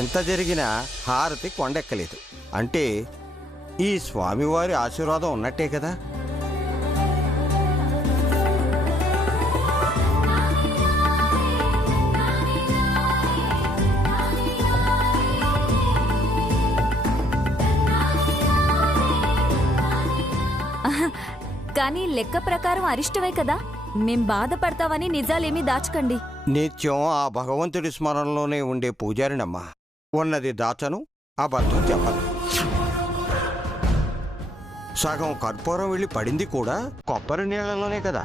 ఎంత జరిగినా హారతి కొండెక్కలేదు అంటే ఈ స్వామివారి ఆశీర్వాదం ఉన్నట్టే కదా. కానీ లెక్క ప్రకారం అరిష్టమే కదా. మేం బాధపడతామని నిజాలేమీ దాచకండి. నిత్యం ఆ భగవంతుడి స్మరణలోనే ఉండే పూజారినమ్మా. ఉన్నది దాచను, అబద్ధం చెప్పను. సగం కర్పూరం వెళ్ళి పడింది కూడా కొబ్బరి నీళ్ళలోనే కదా.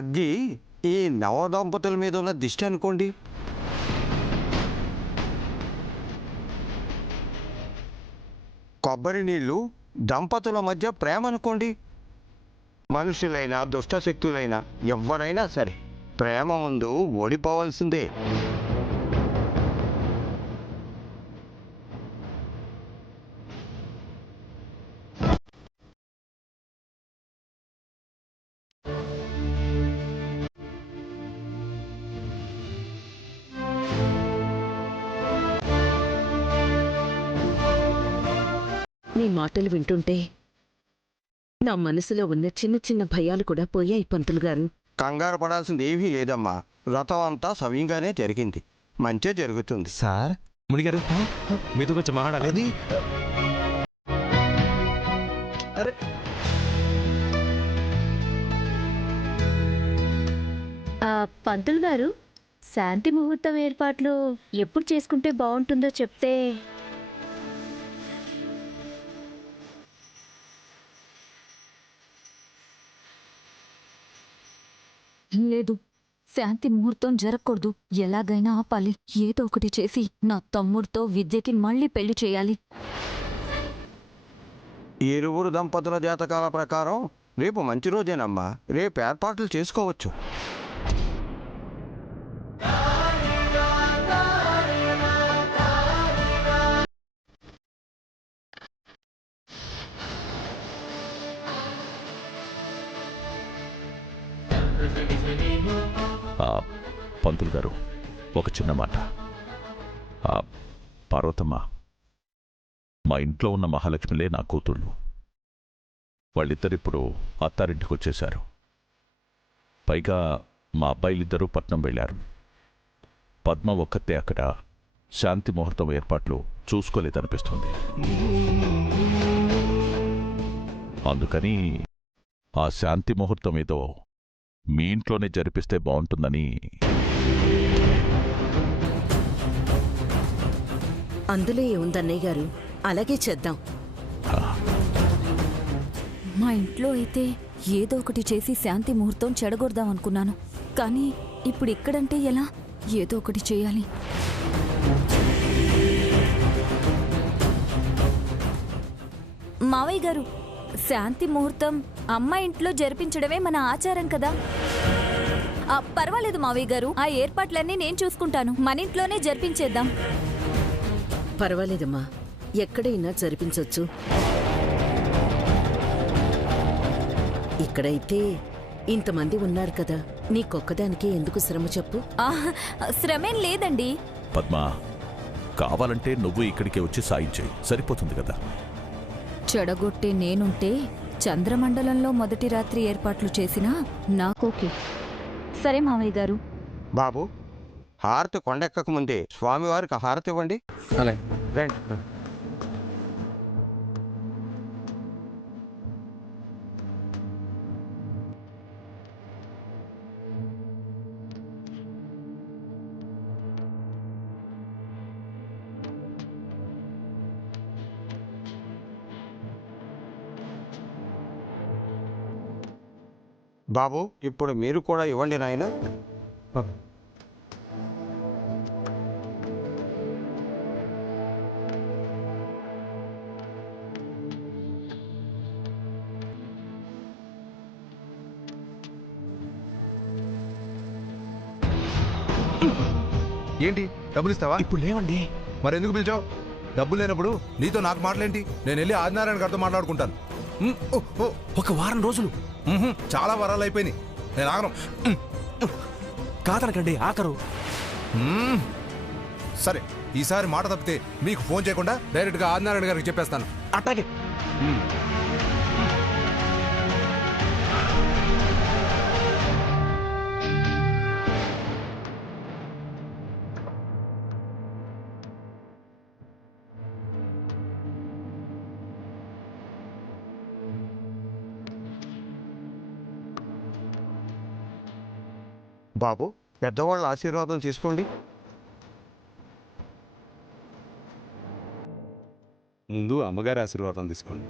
అగ్గి ఈ నవదంపతుల మీద ఉన్న దిష్టి అనుకోండి. కొబ్బరి నీళ్లు దంపతుల మధ్య ప్రేమ అనుకోండి. మనుషులైనా దుష్టశక్తులైనా ఎవరైనా సరే ప్రేమ ముందు ఓడిపోవాల్సిందే. నీ మాటలు వింటుంటే నా మనసులో ఉన్న చిన్న చిన్న భయాలు కూడా పోయాయి పంతులు గారు. కంగారు పడాల్సింది ఏమీ లేదమ్మా. వ్రతం అంతా సవ్యంగానే జరిగింది. మంచే జరుగుతుంది. సార్ మునిగారు మీతో కొంచెం మాట్లాడాలి. పంతులు గారు, శాంతి ముహూర్తం ఏర్పాట్లు ఎప్పుడు చేసుకుంటే బాగుంటుందో చెప్తే. లేదు, శాంతి ముహూర్తం జరగకూడదు. ఎలాగైనా ఆపాలి. ఏదో ఒకటి చేసి నా తమ్ముడితో విద్యకి మళ్ళీ పెళ్లి చేయాలి. ఇరువురు దంపతుల జాతకాల ప్రకారం రేపు మంచి రోజేనమ్మా. రేపు ఏర్పాట్లు చేసుకోవచ్చు. పంతులు గారు, ఒక చిన్న మాట. పార్వతమ్మ మా ఇంట్లో ఉన్న మహాలక్ష్మిలే నా కూతుళ్ళు. వాళ్ళిద్దరిప్పుడు అత్తారింటికి వచ్చేశారు. పైగా మా అబ్బాయిలిద్దరూ పట్నం వెళ్ళారు. పద్మ ఒక్కతే అక్కడ శాంతి ముహూర్తం ఏర్పాట్లు చూసుకోలేదనిపిస్తుంది. అందుకని ఆ శాంతి ముహూర్తం ఏదో మీ ఇంట్లోనే జరిపిస్తే బాగుంటుందని. అందులో ఏముందన్నయ్య గారు, అలాగే చేద్దాం. మా ఇంట్లో అయితే ఏదో ఒకటి చేసి శాంతి ముహూర్తం చెడగొడదాం అనుకున్నాను. కానీ ఇప్పుడు ఇక్కడంటే ఎలా? ఏదో ఒకటి చేయాలి. మావయ్య గారు, శాంతి ముహూర్తం అమ్మ ఇంట్లో జరిపించడమే మన ఆచారం కదా. పర్వాలేదు మావయ్య గారు, ఆ ఏర్పాట్లన్నీ నేను చూసుకుంటాను. మన ఇంట్లోనే జరిపించేద్దాం. పర్వాలేదమ్మా, ఎక్కడైనా జరిపించొచ్చు. ఇక్కడైతే ఇంతమంది ఉన్నారు కదా, నీకొక్కదానికే ఎందుకు శ్రమ చెప్పు? శ్రమేం లేదండి. పద్మ, కావాలంటే నువ్వు ఇక్కడికే వచ్చి సాయం చేయి, సరిపోతుంది కదా. చెడగొట్టే నేనుంటే చంద్రమండలంలో మొదటి రాత్రి ఏర్పాట్లు చేసినా నాకోకే. సరే మావయ్య గారు. బాబు, హారతి కొండెక్కక ముందే స్వామివారికి హారతి ఇవ్వండి. రండి. బాబు, ఇప్పుడు మీరు కూడా ఇవ్వండి నాయన. ఏంటి డబ్బులు ఇస్తావా? ఇప్పుడు లేవండి. మరెందుకు పిలిచావు? డబ్బు లేనప్పుడు నీతో నాకు మాటలేంటి? నేను వెళ్ళి ఆదినారాయణ గారితో మాట్లాడుకుంటాను. ఒక వారం రోజులు చాలా వరాలు అయిపోయినాయి, నేను ఆగను. కాదనకండి, ఆఖరు. సరే, ఈసారి మాట తప్పితే మీకు ఫోన్ చేయకుండా డైరెక్ట్గా ఆదినారాయణ గారికి చెప్పేస్తాను. అట్లాగే. బాబు, పెద్దవాళ్ళ ఆశీర్వాదం తీసుకోండి. ముందు అమ్మగారి ఆశీర్వాదం తీసుకోండి.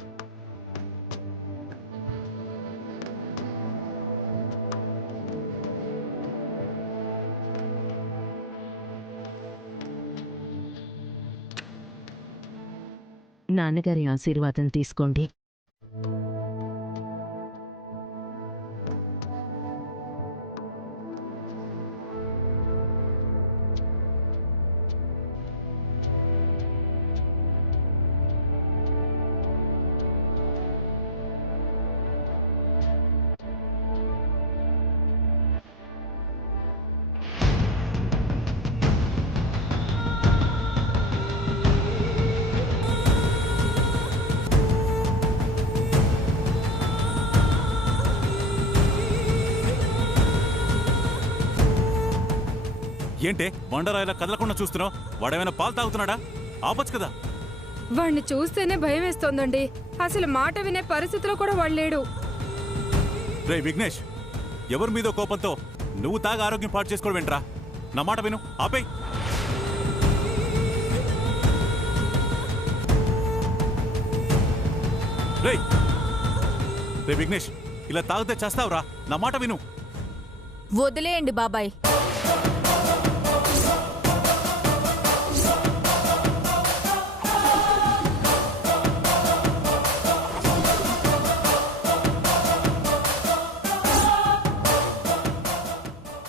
నాన్నగారి ఆశీర్వాదం తీసుకోండి. ఏంటే బండరాయిలా కదలకుండా చూస్తున్నావు? వాడేమైనా పాలు తాగుతున్నాడా? ఆపచ్చు కదా. వాణ్ణి చూస్తేనే భయం వేస్తోందండి. అసలు మాట వినే పరిస్థితిలో కూడా వాడు లేడు. రే విఘ్నేష్, ఎవరి మీదో కోపంతో నువ్వు తాగి ఆరోగ్యం పాటు చేసుకోవడం ఏంట్రా? నా మాట విను, ఆపేయ్. రే రే విఘ్నేష్, ఇలా తాగితే చేస్తావురా? నా మాట విను. వదిలేయండి బాబాయ్.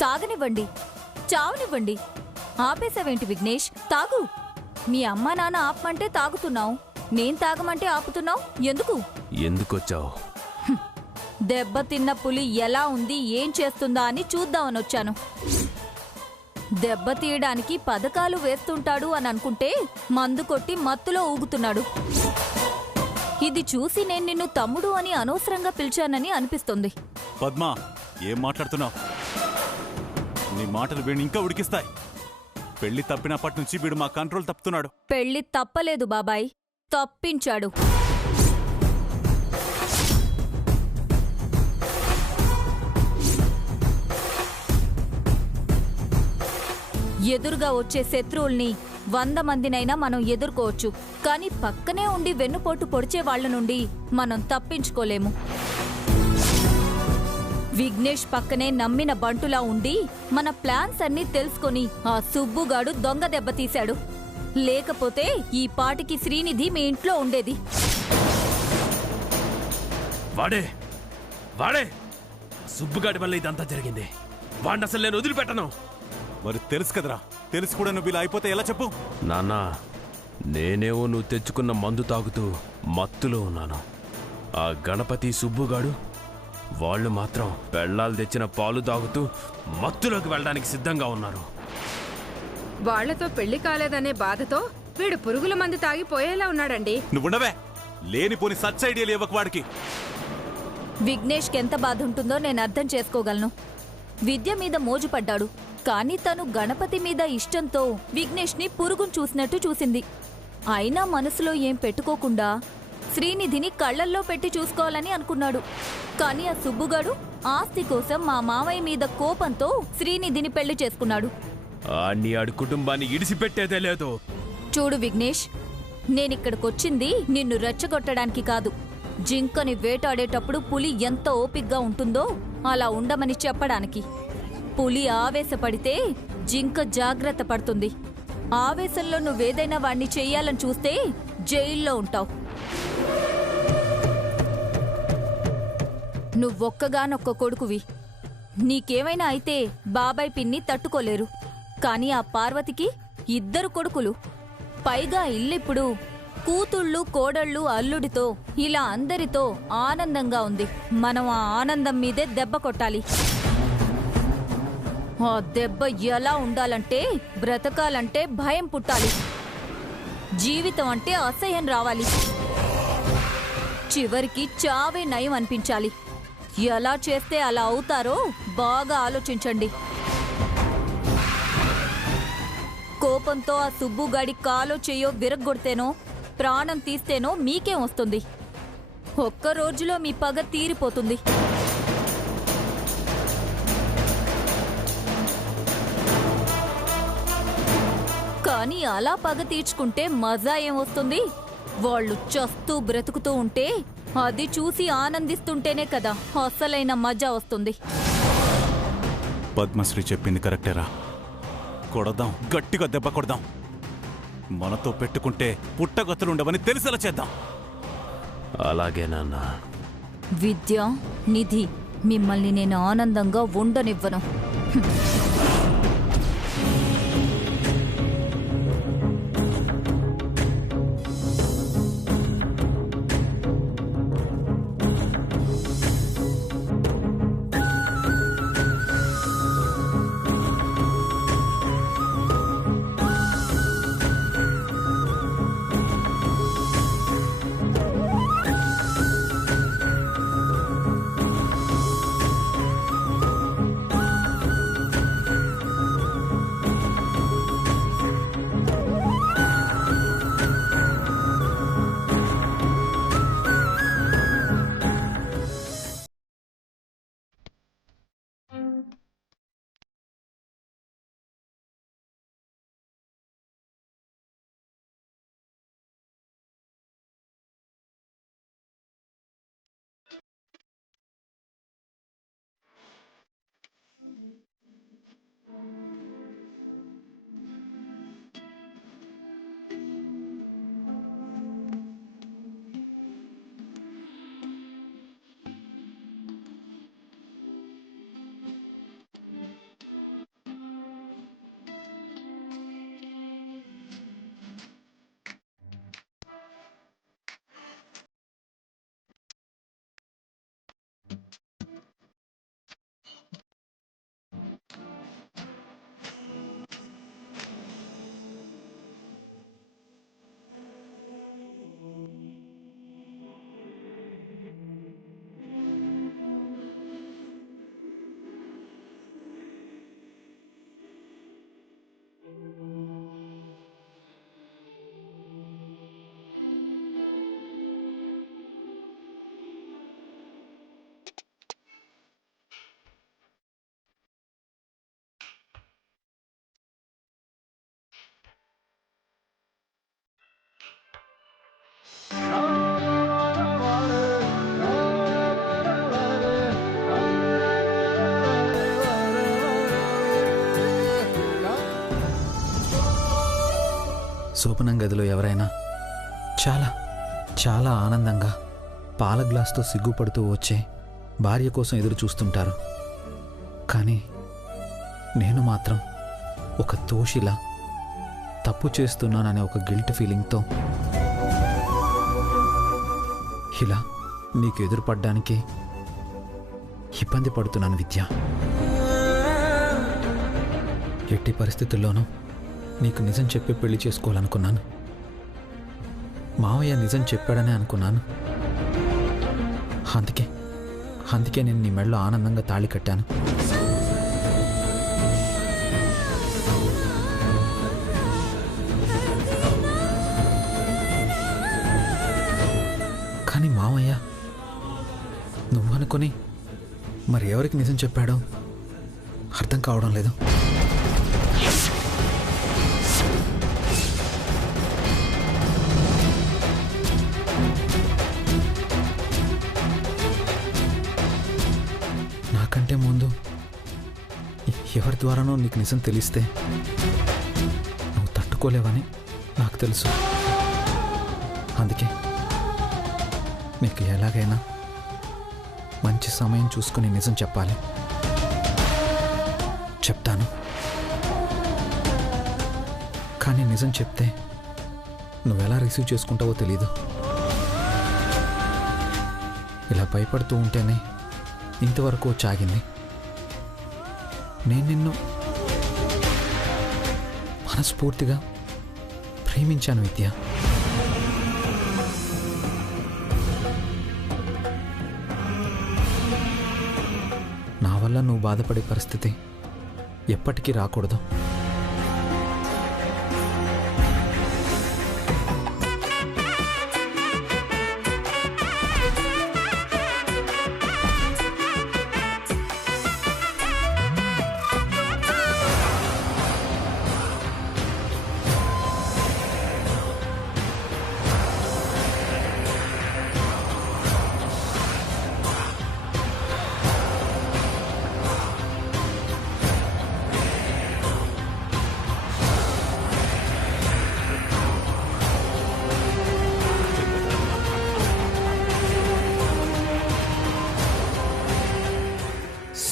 తాగనివ్వండి, చావనివ్వండి. ఆపేసావేంటి విఘ్నేష్? తాగు. మీ అమ్మా నాన్న ఆపమంటే తాగుతున్నావు, నేను తాగమంటే ఆపుతున్నావు. ఎందుకు? ఎందుకొచ్చావు? దెబ్బ తిన్న పులి ఎలా ఉంది, ఏం చేస్తుందా అని చూద్దామని వచ్చాను. దెబ్బ తీయడానికి పథకాలు వేస్తుంటాడు అని అనుకుంటే మందు కొట్టి మత్తులో ఊగుతున్నాడు. ఇది చూసి నేను నిన్ను తమ్ముడు అని అనవసరంగా పిలిచానని అనిపిస్తుంది. పద్మా, ఏం మాట్లాడుతున్నావు? నీ మాటలు వీడిని ఇంకా ఉడికిస్తాయి. పెళ్లి తప్పినప్పటి నుంచి వీడు మా కంట్రోల్ తప్పుతున్నాడు. పెళ్లి తప్పలేదు బాబాయ్, తప్పించాడు. ఎదురుగా వచ్చే శత్రువుల్ని 100 మందినైనా మనం ఎదుర్కోవచ్చు, కానీ పక్కనే ఉండి వెన్నుపోటు పొడిచే వాళ్ల నుండి మనం తప్పించుకోలేము. విఘ్నేష్ పక్కనే నమ్మిన బంటులా ఉండి మన ప్లాన్స్ అన్నీ తెలుసుకొని ఆ సుబ్బుగాడు దొంగ దెబ్బతీశాడు. లేకపోతే ఈ పాటికి శ్రీనిధి మీ ఇంట్లో ఉండేది. వాడే వాడే సుబ్బుగాడి వల్ల ఇదంతా జరిగింది. వాడిని అసలు నేను వదిలిపెట్టను. మరి తెలుసు కదరా, తెలుసు కూడా నువ్వు ఇలా అయిపోతే ఎలా చెప్పు? నాన్న, నేనేవో నువ్వు తెచ్చుకున్న మందు తాగుతూ మత్తులో ఉన్నాను. ఆ గణపతి సుబ్బుగాడు వాళ్ళు మాత్రం పెళ్ళాలు తెచ్చిన పాలు తాగుతూ మత్తులోకి వెళ్ళడానికి సిద్ధంగా ఉన్నారు. వాళ్లతో పెళ్లి కాలేదనే బాధతో వీడు పురుగుల మందు తాగిపోయేలా ఉన్నాడండి. నువ్వుండవే, లేనిపోని సచ్ ఐడియాలు ఇవ్వకు వాడికి. విఘ్నేష్కి ఎంత బాధ ఉంటుందో నేను అర్థం చేసుకోగలను. విద్య మీద మోజుపడ్డాడు, కానీ తను గణపతి మీద ఇష్టంతో విఘ్నేష్ని పురుగును చూసినట్టు చూసింది. అయినా మనసులో ఏం పెట్టుకోకుండా శ్రీనిధిని కళ్లల్లో పెట్టి చూసుకోవాలని అనుకున్నాడు. కానీ ఆ సుబ్బుగాడు ఆస్తి కోసం మా మామయ్య మీద కోపంతో శ్రీనిధిని పెళ్లి చేసుకున్నాడు. ఆడి కుటుంబాన్ని ఇడిసిపెట్టేదే లేదు. చూడు విఘ్నేష్, నేనిక్కడికొచ్చింది నిన్ను రెచ్చగొట్టడానికి కాదు. జింకని వేటాడేటప్పుడు పులి ఎంత ఓపిగ్గా ఉంటుందో అలా ఉండమని చెప్పడానికి. పులి ఆవేశపడితే జింక జాగ్రత్త పడుతుంది. ఆవేశంలో నువ్వేదైనా వాణ్ణి చెయ్యాలని చూస్తే జైల్లో ఉంటావు. నువ్వొక్కగానొక్క కొడుకువి. నీకేమైనా అయితే బాబాయ్ పిన్ని తట్టుకోలేరు. కానీ ఆ పార్వతికి 2 కొడుకులు. పైగా ఇల్లిప్పుడు కూతుళ్ళు కోడళ్ళు అల్లుడితో ఇలా అందరితో ఆనందంగా ఉంది. మనం ఆ ఆనందం మీదే దెబ్బ కొట్టాలి. ఆ దెబ్బ ఎలా ఉండాలంటే బ్రతకాలంటే భయం పుట్టాలి. జీవితం అంటే అసహ్యం రావాలి. చివరికి చావే నయం అనిపించాలి. ఎలా చేస్తే అలా అవుతారో బాగా ఆలోచించండి. కోపంతో ఆ సుబ్బుగాడి కాలో చెయ్యో విరగ్గొడితేనో ప్రాణం తీస్తేనో మీకేం వస్తుంది? ఒక్క రోజులో మీ పగ తీరిపోతుంది. కానీ అలా పగ తీర్చుకుంటే మజా ఏం వస్తుంది? వాళ్ళు చస్తూ బ్రతుకుతూ ఉంటే అది చూసి ఆనందిస్తుంటేనే కదా అసలైన మజా వస్తుంది. పద్మశ్రీ చెప్పింది కరెక్టేరా. కొడదాం, గట్టిగా దెబ్బ కొడదాం. మనతో పెట్టుకుంటే పుట్టగతులుండవని తెలిసేలా చేద్దాం. అలాగే నాన్న. విద్య, నిధి, మిమ్మల్ని నేను ఆనందంగా ఉండనివ్వను. శోభనం గదిలో ఎవరైనా చాలా చాలా ఆనందంగా పాల గ్లాస్తో సిగ్గుపడుతూ వచ్చే భార్య కోసం ఎదురు చూస్తుంటారు. కానీ నేను మాత్రం ఒక దోషిలా తప్పు చేస్తున్నాననే ఒక గిల్ట్ ఫీలింగ్తో ఇలా నీకు ఎదురుపడ్డానికి ఇబ్బంది పడుతున్నాను విద్య. ఎట్టి పరిస్థితుల్లోనూ నీకు నిజం చెప్పి పెళ్లి చేసుకోవాలనుకున్నాను. మావయ్య నిజం చెప్పాడనే అనుకున్నాను. అందుకే నేను నీ మెడలో ఆనందంగా తాళి కట్టాను. కానీ మావయ్య నువ్వనుకుని మరి ఎవరికి నిజం చెప్పాడో అర్థం కావడం లేదు. నాకంటే ముందు ఎవరి ద్వారానో నీకు నిజం తెలిస్తే నువ్వు తట్టుకోలేవని నాకు తెలుసు. అందుకే నీకు ఎలాగైనా మంచి సమయం చూసుకుని నిజం చెప్పాలి. చెప్తాను. కానీ నిజం చెప్తే నువ్వెలా రిసీవ్ చేసుకుంటావో తెలీదు. ఇలా భయపడుతూ ఉంటేనే ఇంతవరకు చాగింది. నేను నిన్ను మనస్ఫూర్తిగా ప్రేమించాను విద్య. నా వల్ల నువ్వు బాధపడే పరిస్థితి ఎప్పటికీ రాకూడదు.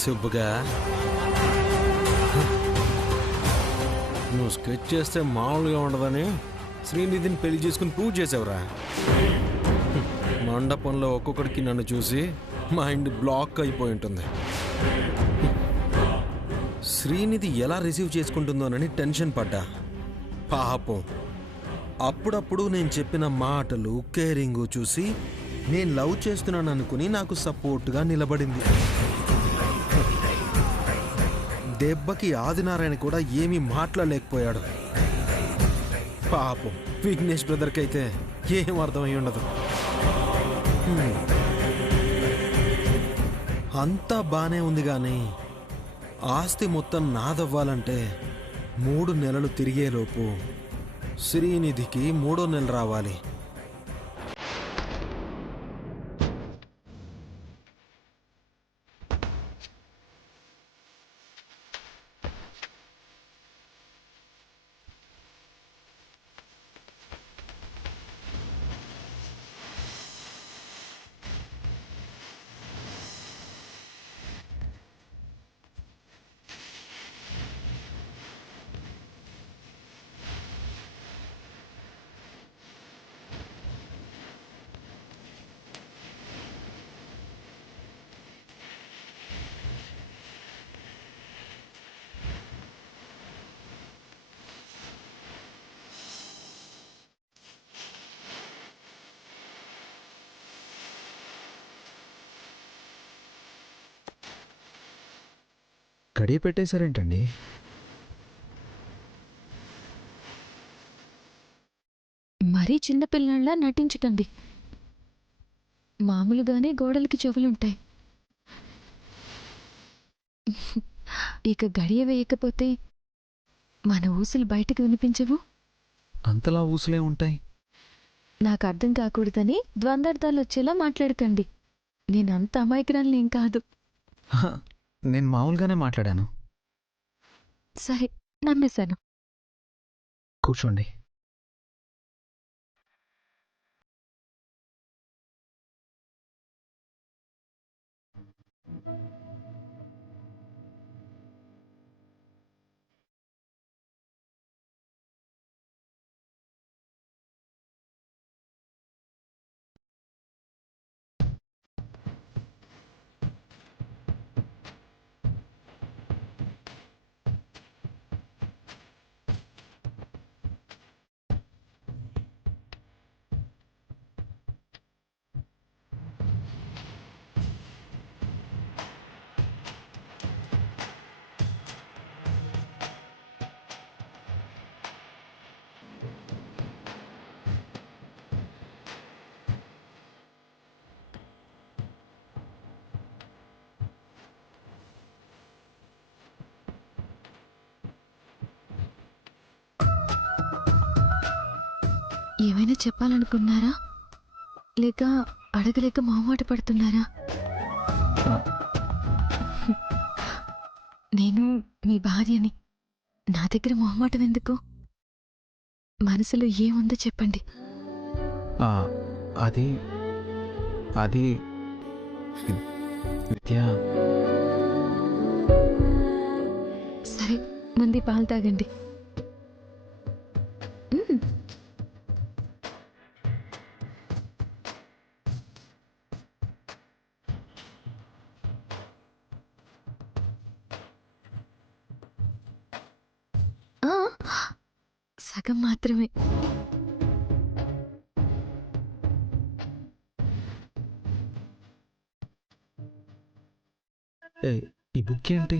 సుబ్బుగా, నువ్వు స్కెచ్ చేస్తే మామూలుగా ఉండదని శ్రీనిధిని పెళ్లి చేసుకుని ప్రూవ్ చేసావురా. మండపంలో ఒక్కొక్కడికి నన్ను చూసి మైండ్ బ్లాక్ అయిపోయి ఉంటుంది. శ్రీనిధి ఎలా రిసీవ్ చేసుకుంటుందోనని టెన్షన్ పడ్డా. పాపం అప్పుడప్పుడు నేను చెప్పిన మాటలు కేరింగ్ చూసి నేను లవ్ చేస్తున్నాను అనుకుని నాకు సపోర్ట్గా నిలబడింది. దెబ్బకి ఆదినారాయణ కూడా ఏమీ మాట్లాడలేకపోయాడు. పాపం విఘ్నేష్ బ్రదర్కి అయితే ఏం అర్థమై ఉండదు. అంతా బానే ఉంది కానీ ఆస్తి మొత్తం నాదవ్వాలంటే 3 నెలలు తిరిగేలోపు శ్రీనిధికి 3వ నెల రావాలి. గడియ పెట్టేశారేంటండి? మరీ చిన్నపిల్లల్లా నటించకండి. మామూలుగానే గోడలకి చెవులుంటాయి. ఇక గడియ వేయకపోతే మన ఊసులు బయటకు వినిపించవు. అంతలా ఊసులే ఉంటాయి. నాకు అర్థం కాకూడదని ద్వందార్థాలు వచ్చేలా మాట్లాడకండి. నేనంత అమాయకురాలినేం కాదు. నేను మామూలుగానే మాట్లాడాను. సరే, నమ్మేశాను. కూర్చోండి. ఏమైనా చెప్పాలనుకున్నారా? లేక అడగలేక మొహమాట పడుతున్నారా? నేను మీ భార్యని. నా దగ్గర మొహమాటం ఎందుకు? మనసులో ఏముందో చెప్పండి. అది అది విద్య. సరే, ముందు పాలు తాగండి. సగం మాత్రమే. ఈ బుక్ ఏంటి?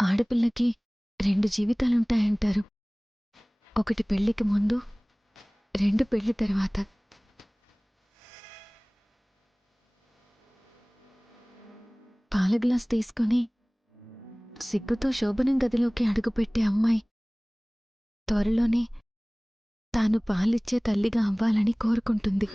ఆడపిల్లకి 2 జీవితాలుంటాయంటారు. ఒకటి పెళ్లికి ముందు, 2 పెళ్లి తర్వాత. పాల గ్లాస్ తీసుకొని సిగ్గుతో శోభనం గదిలోకి అడుగుపెట్టే అమ్మాయి త్వరలోనే తాను పాలిచ్చే తల్లిగా అవ్వాలని కోరుకుంటుంది.